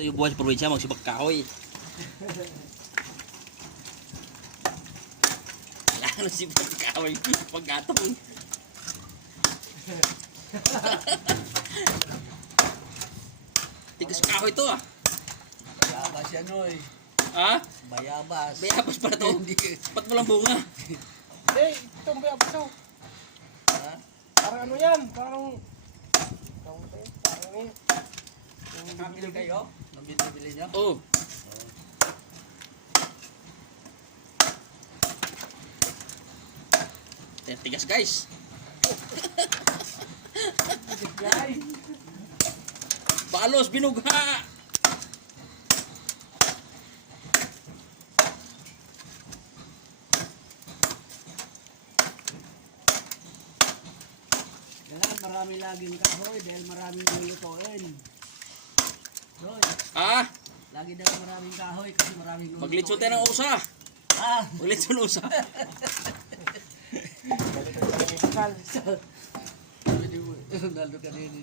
Ito yung buhay sa probinsya, magsibak kahoy. Kailangan sibak kahoy, pagkatong. Tigas kahoy to ah. Bayabas yan oy. Ha? Bayabas. Bayabas pala to. Ba't walang bunga? Eh, itong bayabas to. Ha? Parang ano yan? Parang ano yun? Nakabili kayo? Nabili nyo? Oo. Tigas guys. Guys, Balos, binugha. Kailangan marami laging kahoy dahil maraming lulutuin. Doy, Ah, lagi daw maraming kahoy kasi maraming lulutuin. maglitso tayo ng usa. Ah! Maglitso ng usa. balik ko sa Nalo ka din.